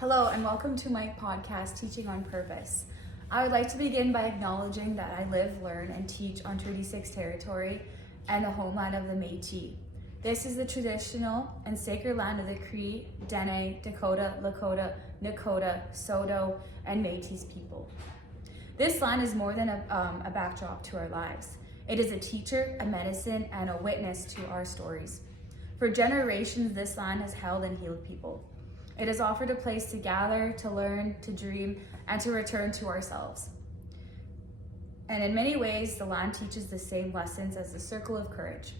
Hello and welcome to my podcast, Teaching on Purpose. I would like to begin by acknowledging that I live, learn, and teach on Treaty 6 territory and the homeland of the Métis. This is the traditional and sacred land of the Cree, Dene, Dakota, Lakota, Nakota, Saulteaux, and Métis people. This land is more than a backdrop to our lives. It is a teacher, a medicine, and a witness to our stories. For generations, this land has held and healed people. It has offered a place to gather, to learn, to dream, and to return to ourselves. And in many ways, the land teaches the same lessons as the circle of courage.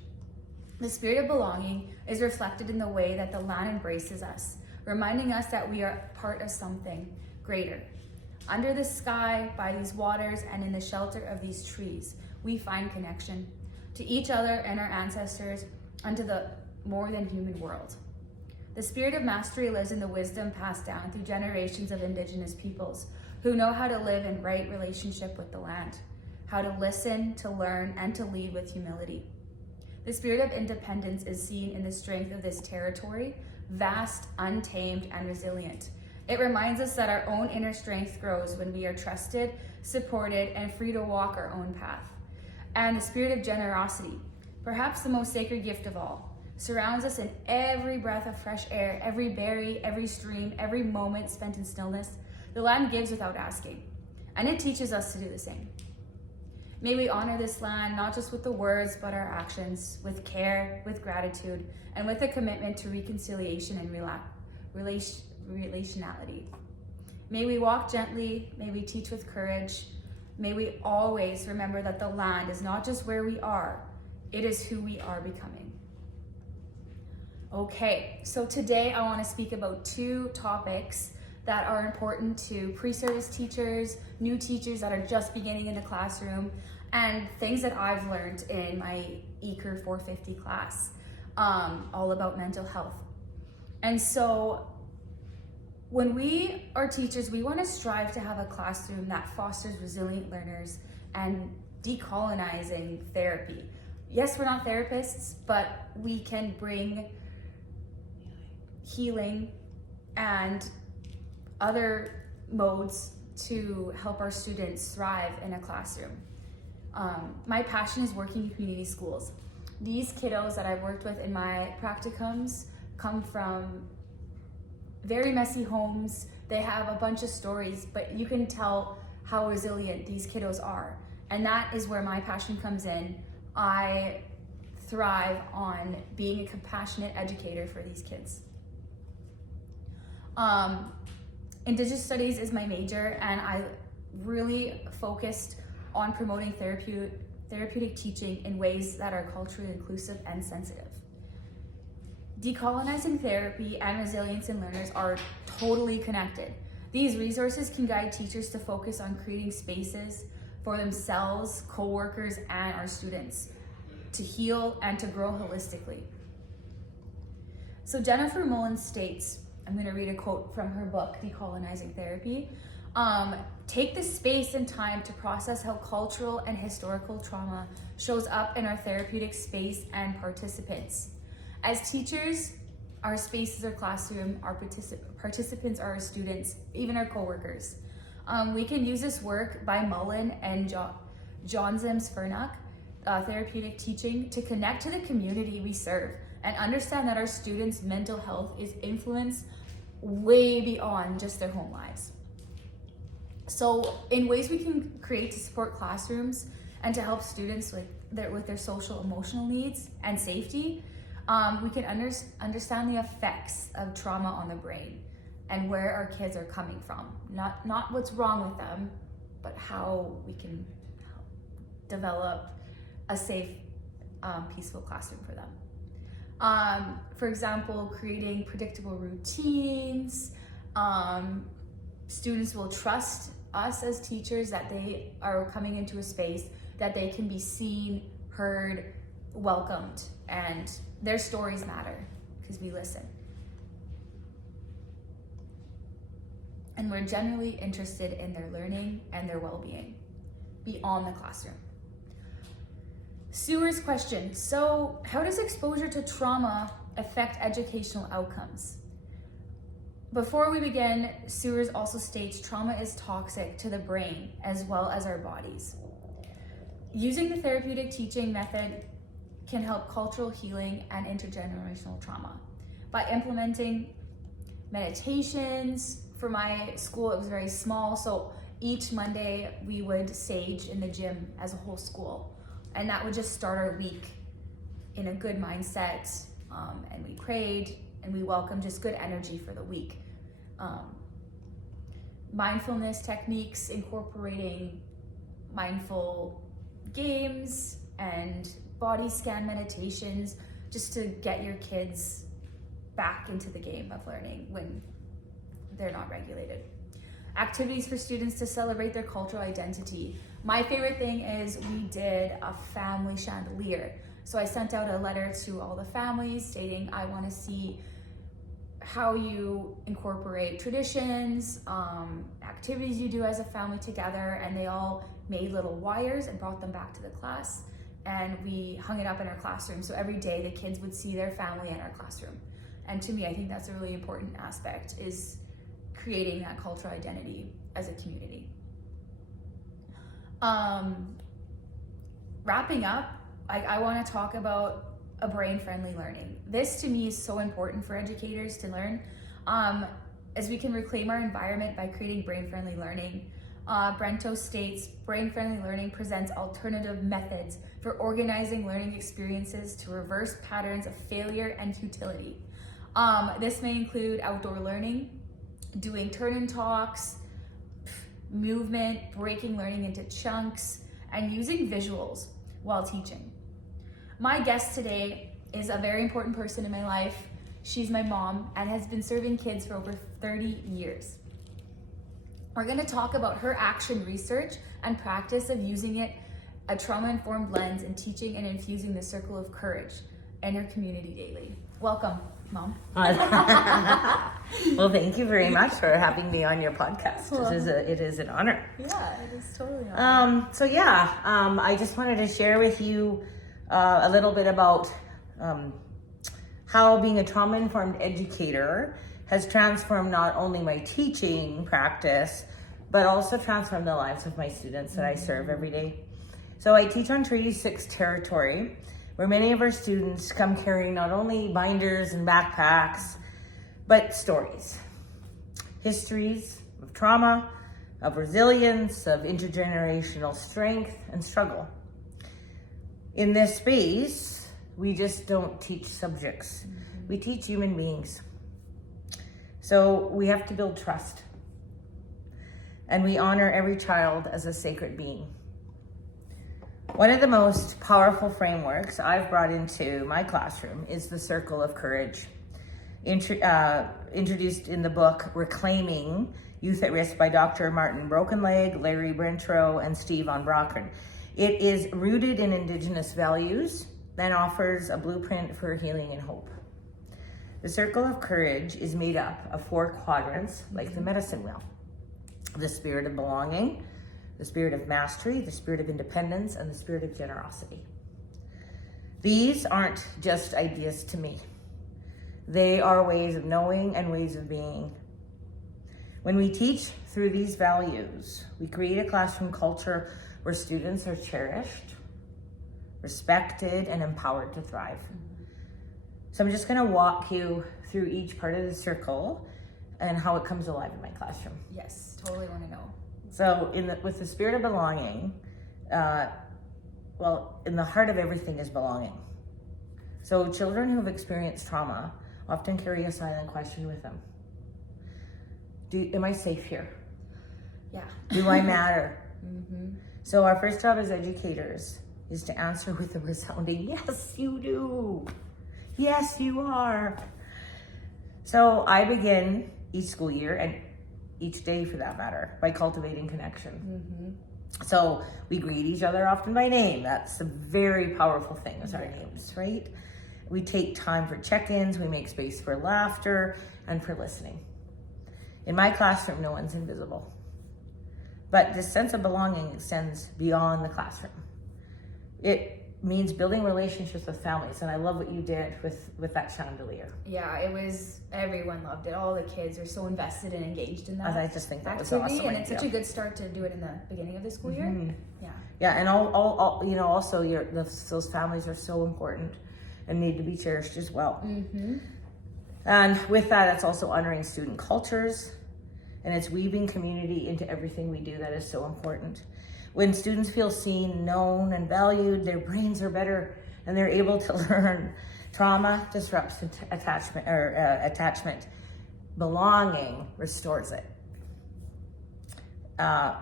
The spirit of belonging is reflected in the way that the land embraces us, reminding us that we are part of something greater. Under the sky, by these waters, and in the shelter of these trees, we find connection to each other and our ancestors, and to the more than human world. The spirit of mastery lives in the wisdom passed down through generations of Indigenous peoples who know how to live in right relationship with the land, how to listen, to learn, and to lead with humility. The spirit of independence is seen in the strength of this territory, vast, untamed, and resilient. It reminds us that our own inner strength grows when we are trusted, supported, and free to walk our own path. And the spirit of generosity, perhaps the most sacred gift of all, surrounds us in every breath of fresh air, every berry, every stream, every moment spent in stillness. The land gives without asking, and it teaches us to do the same. May we honor this land, not just with the words, but our actions, with care, with gratitude, and with a commitment to reconciliation and relationality. May we walk gently, may we teach with courage, may we always remember that the land is not just where we are, it is who we are becoming. Okay, so today I want to speak about two topics that are important to pre-service teachers, new teachers that are just beginning in the classroom, and things that I've learned in my ECUR 450 class, all about mental health. And so when we are teachers, we want to strive to have a classroom that fosters resilient learners and decolonizing therapy. Yes, we're not therapists, but we can bring healing and other modes to help our students thrive in a classroom. My passion is working in community schools. These kiddos that I've worked with in my practicums come from very messy homes. They have a bunch of stories, but you can tell how resilient these kiddos are. And that is where my passion comes in. I thrive on being a compassionate educator for these kids. Indigenous studies is my major, and I really focused on promoting therapeutic teaching in ways that are culturally inclusive and sensitive. Decolonizing therapy and resilience in learners are totally connected. These resources can guide teachers to focus on creating spaces for themselves, co-workers, and our students to heal and to grow holistically. So Jennifer Mullins states, I'm going to read a quote from her book, Decolonizing Therapy. Take the space and time to process how cultural and historical trauma shows up in our therapeutic space and participants. As teachers, our space is our classroom, our participants are our students, even our coworkers. We can use this work by Mullen and John Zims-Furnock, therapeutic teaching, to connect to the community we serve and understand that our students' mental health is influenced way beyond just their home lives. So in ways we can create to support classrooms and to help students with their social emotional needs and safety, we can understand the effects of trauma on the brain and where our kids are coming from. Not what's wrong with them, but how we can develop a safe, peaceful classroom for them. For example, creating predictable routines. Students will trust us as teachers that they are coming into a space that they can be seen, heard, welcomed, and their stories matter because we listen. And we're generally interested in their learning and their well-being beyond the classroom. Sewer's question, so how does exposure to trauma affect educational outcomes? Before we begin, Sewers also states trauma is toxic to the brain as well as our bodies. Using the therapeutic teaching method can help cultural healing and intergenerational trauma. By implementing meditations, for my school it was very small, so each Monday we would sage in the gym as a whole school, and that would just start our week in a good mindset, and we prayed and we welcomed just good energy for the week. Mindfulness techniques, incorporating mindful games and body scan meditations, just to get your kids back into the game of learning when they're not regulated. Activities for students to celebrate their cultural identity. My favorite thing is we did a family chandelier. So I sent out a letter to all the families stating I want to see how you incorporate traditions, activities you do as a family together, and they all made little wires and brought them back to the class, and we hung it up in our classroom. So every day the kids would see their family in our classroom. And to me, I think that's a really important aspect, is creating that cultural identity as a community. Wrapping up, I want to talk about a brain-friendly learning. This to me is so important for educators to learn, as we can reclaim our environment by creating brain-friendly learning. Brento states, brain-friendly learning presents alternative methods for organizing learning experiences to reverse patterns of failure and futility. This may include outdoor learning, doing turn-in talks, movement, breaking learning into chunks, and using visuals while teaching. My guest today is a very important person in my life. She's my mom and has been serving kids for over 30 years. We're going to talk about her action research and practice of using a trauma-informed lens in teaching and infusing the circle of courage in her community daily. Welcome, Mom. Well, thank you very much for having me on your podcast. It is an honor. Yeah, it is totally an honor. I just wanted to share with you a little bit about how being a trauma-informed educator has transformed not only my teaching practice, but also transformed the lives of my students that I serve every day. So I teach on Treaty 6 territory, where many of our students come carrying not only binders and backpacks, but stories, histories of trauma, of resilience, of intergenerational strength and struggle. In this space, we just don't teach subjects. We teach human beings. So we have to build trust. And we honor every child as a sacred being. One of the most powerful frameworks I've brought into my classroom is the Circle of Courage, introduced in the book Reclaiming Youth at Risk by Dr. Martin Brokenleg, Larry Brentro, and Steve Von Brocken. It is rooted in Indigenous values and offers a blueprint for healing and hope. The Circle of Courage is made up of 4 quadrants, like the medicine wheel: the spirit of belonging, the spirit of mastery, the spirit of independence, and the spirit of generosity. These aren't just ideas to me. They are ways of knowing and ways of being. When we teach through these values, we create a classroom culture where students are cherished, respected, and empowered to thrive. So I'm just going to walk you through each part of the circle and how it comes alive in my classroom. Yes, totally want to know. So with the spirit of belonging, in the heart of everything is belonging. So children who've experienced trauma often carry a silent question with them. Am I safe here? Yeah. Do I matter? Mm-hmm. So our first job as educators is to answer with a resounding, yes, you do. Yes, you are. So I begin each school year, and each day for that matter, by cultivating connection. Mm-hmm. So we greet each other often by name. That's a very powerful thing, is our names, right? We take time for check-ins, we make space for laughter and for listening. In my classroom, no one's invisible. But this sense of belonging extends beyond the classroom. It means building relationships with families. And I love what you did with that chandelier. Yeah, it was, everyone loved it. All the kids are so invested and engaged in that. I just think that was activity, awesome. and it's such a good start to do it in the beginning of the school year. Yeah. Yeah, and all you know, also those families are so important and need to be cherished as well. And with that, it's also honoring student cultures, and it's weaving community into everything we do. That is so important. When students feel seen, known, and valued, their brains are better and they're able to learn. Trauma disrupts attachment. Belonging restores it.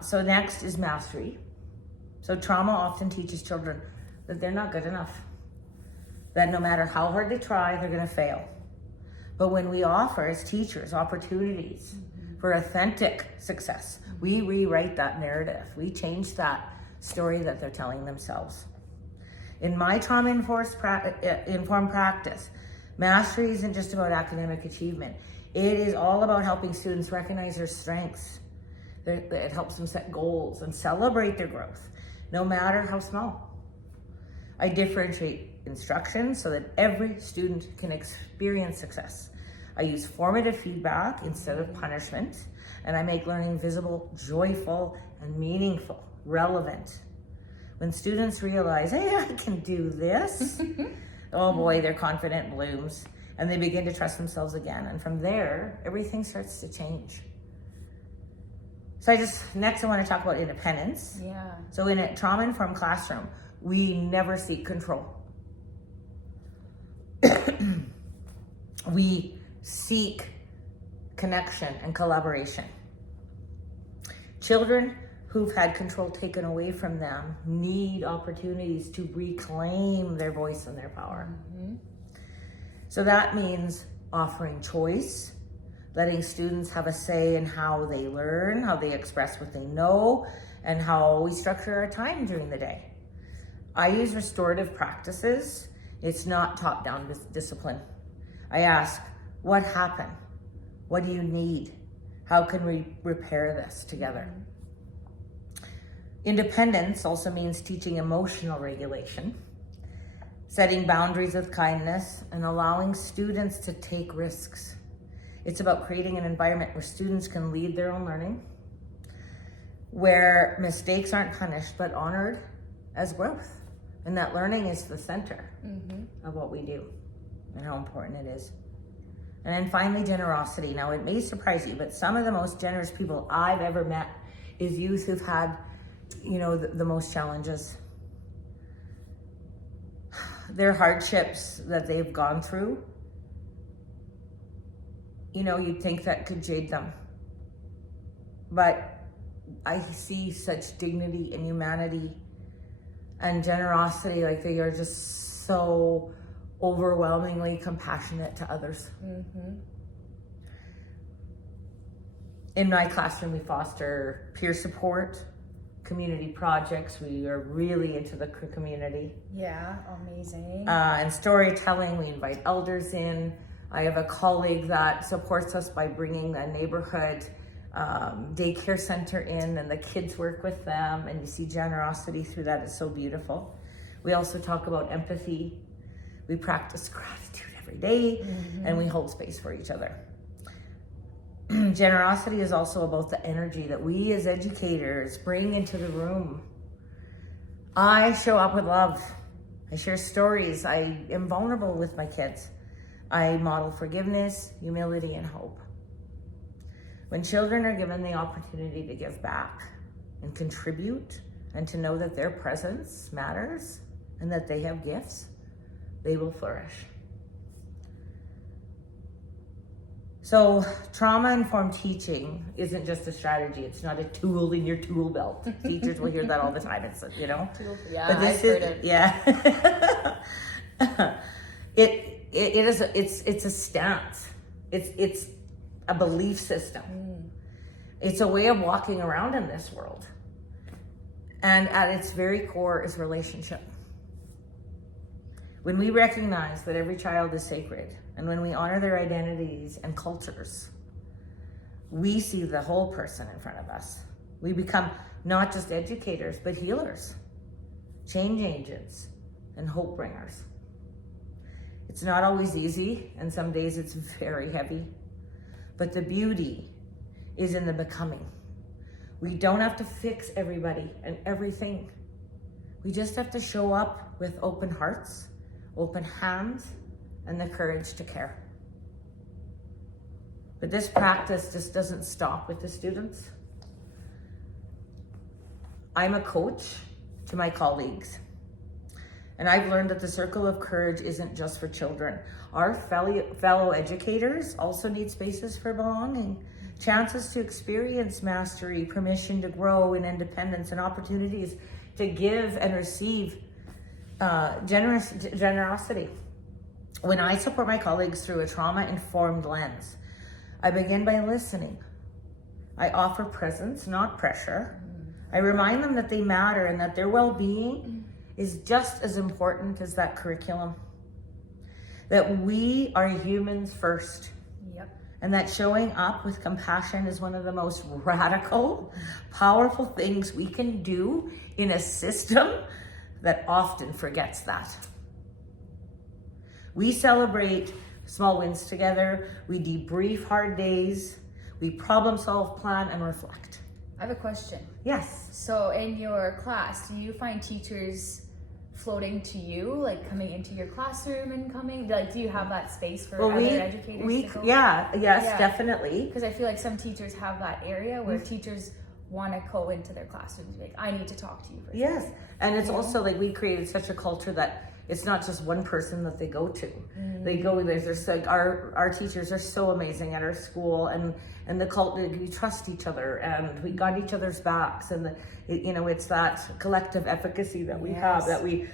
So next is mastery. So trauma often teaches children that they're not good enough, that no matter how hard they try, they're going to fail. But when we offer as teachers opportunities for authentic success, we rewrite that narrative. We change that story that they're telling themselves. In my trauma-informed practice, mastery isn't just about academic achievement. It is all about helping students recognize their strengths. It helps them set goals and celebrate their growth, no matter how small. I differentiate instruction so that every student can experience success. I use formative feedback instead of punishment, and I make learning visible, joyful, and meaningful, relevant. When students realize, hey, I can do this, oh boy, their confidence blooms, and they begin to trust themselves again. And from there, everything starts to change. So next I want to talk about independence. Yeah. So in a trauma-informed classroom, we never seek control. We seek connection and collaboration. Children who've had control taken away from them need opportunities to reclaim their voice and their power. So that means offering choice, letting students have a say in how they learn, how they express what they know, and how we structure our time during the day. I use restorative practices. It's not top-down discipline. I ask, what happened? What do you need? How can we repair this together? Independence also means teaching emotional regulation, setting boundaries with kindness, and allowing students to take risks. It's about creating an environment where students can lead their own learning, where mistakes aren't punished but honored as growth, and that learning is the center of what we do and how important it is. And then finally, generosity. Now, it may surprise you, but some of the most generous people I've ever met is youth who've had, the most challenges. Their hardships that they've gone through, you'd think that could jade them. But I see such dignity and humanity and generosity, like they are just so overwhelmingly compassionate to others. In my classroom, we foster peer support, community projects. We are really into the community. Yeah, amazing. And storytelling, we invite elders in. I have a colleague that supports us by bringing a neighborhood daycare center in, and the kids work with them, and you see generosity through that. It's so beautiful. We also talk about empathy. We practice gratitude every day, and we hold space for each other. Generosity is also about the energy that we as educators bring into the room. I show up with love. I share stories. I am vulnerable with my kids. I model forgiveness, humility, and hope. When children are given the opportunity to give back and contribute, and to know that their presence matters and that they have gifts, they will flourish. So trauma-informed teaching isn't just a strategy. It's not a tool in your tool belt. Teachers will hear that all the time. It's, Yeah, but this is, it. Yeah. It's a stance. It's a belief system. It's a way of walking around in this world. And at its very core is relationship. When we recognize that every child is sacred, and when we honor their identities and cultures, we see the whole person in front of us. We become not just educators, but healers, change agents, and hope bringers. It's not always easy, and some days it's very heavy, but the beauty is in the becoming. We don't have to fix everybody and everything. We just have to show up with open hearts, open hands, and the courage to care. But this practice just doesn't stop with the students. I'm a coach to my colleagues, and I've learned that the circle of courage isn't just for children. Our fellow educators also need spaces for belonging, chances to experience mastery, permission to grow in independence, and opportunities to give and receive generosity. When I support my colleagues through a trauma-informed lens, I begin by listening. I offer presence, not pressure. I remind them that they matter and that their well-being is just as important as that curriculum. That we are humans first. Yep. And that showing up with compassion is one of the most radical, powerful things we can do in a system that often forgets that. We celebrate small wins together. We debrief hard days. We problem solve, plan, and reflect. I have a question. Yes. So in your class, do you find teachers floating to you, like coming into your classroom and coming? Like, do you have that space for other educators to go? Yes, definitely. Because I feel like some teachers have that area where teachers want to go into their classrooms and be like, I need to talk to you first. Yes, and it's also like we created such a culture that it's not just one person that they go to. They go, there's like our teachers are so amazing at our school, and the culture, we trust each other and we got each other's backs, and it's that collective efficacy that we have, that we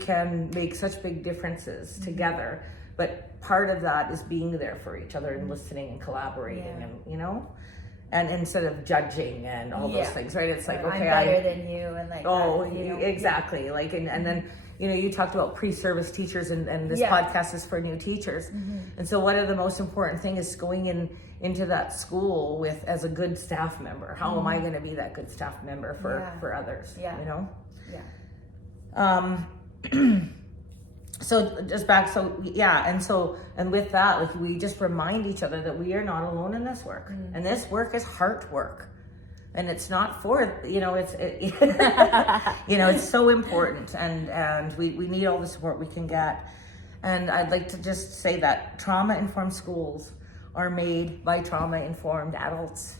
can make such big differences together. But part of that is being there for each other and listening and collaborating, and instead of judging and all those things, right? It's like, okay, I'm better than you, and like exactly. Like, and then you talked about pre-service teachers, and this podcast is for new teachers. And so one of the most important thing is going into that school as a good staff member. How am I going to be that good staff member for others? So just back, and with that, like, we just remind each other that we are not alone in this work, and this work is heart work, and it's not for, it's so important, and we need all the support we can get. And I'd like to just say that trauma-informed schools are made by trauma-informed adults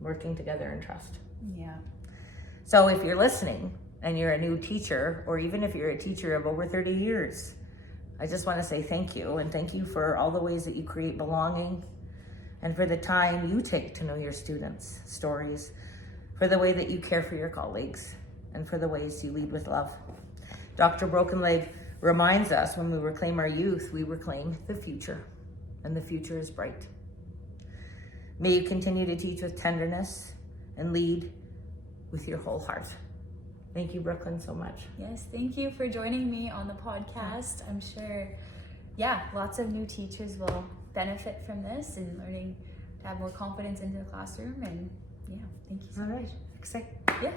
working together in trust. Yeah. So if you're listening, and you're a new teacher, or even if you're a teacher of over 30 years, I just want to say thank you, and thank you for all the ways that you create belonging, and for the time you take to know your students' stories, for the way that you care for your colleagues, and for the ways you lead with love. Dr. Broken Leg reminds us, when we reclaim our youth, we reclaim the future, and the future is bright. May you continue to teach with tenderness and lead with your whole heart. Thank you, Brooklyn, so much. Yes, thank you for joining me on the podcast. I'm sure, lots of new teachers will benefit from this and learning to have more confidence into the classroom. And thank you so much. Excited. Yeah.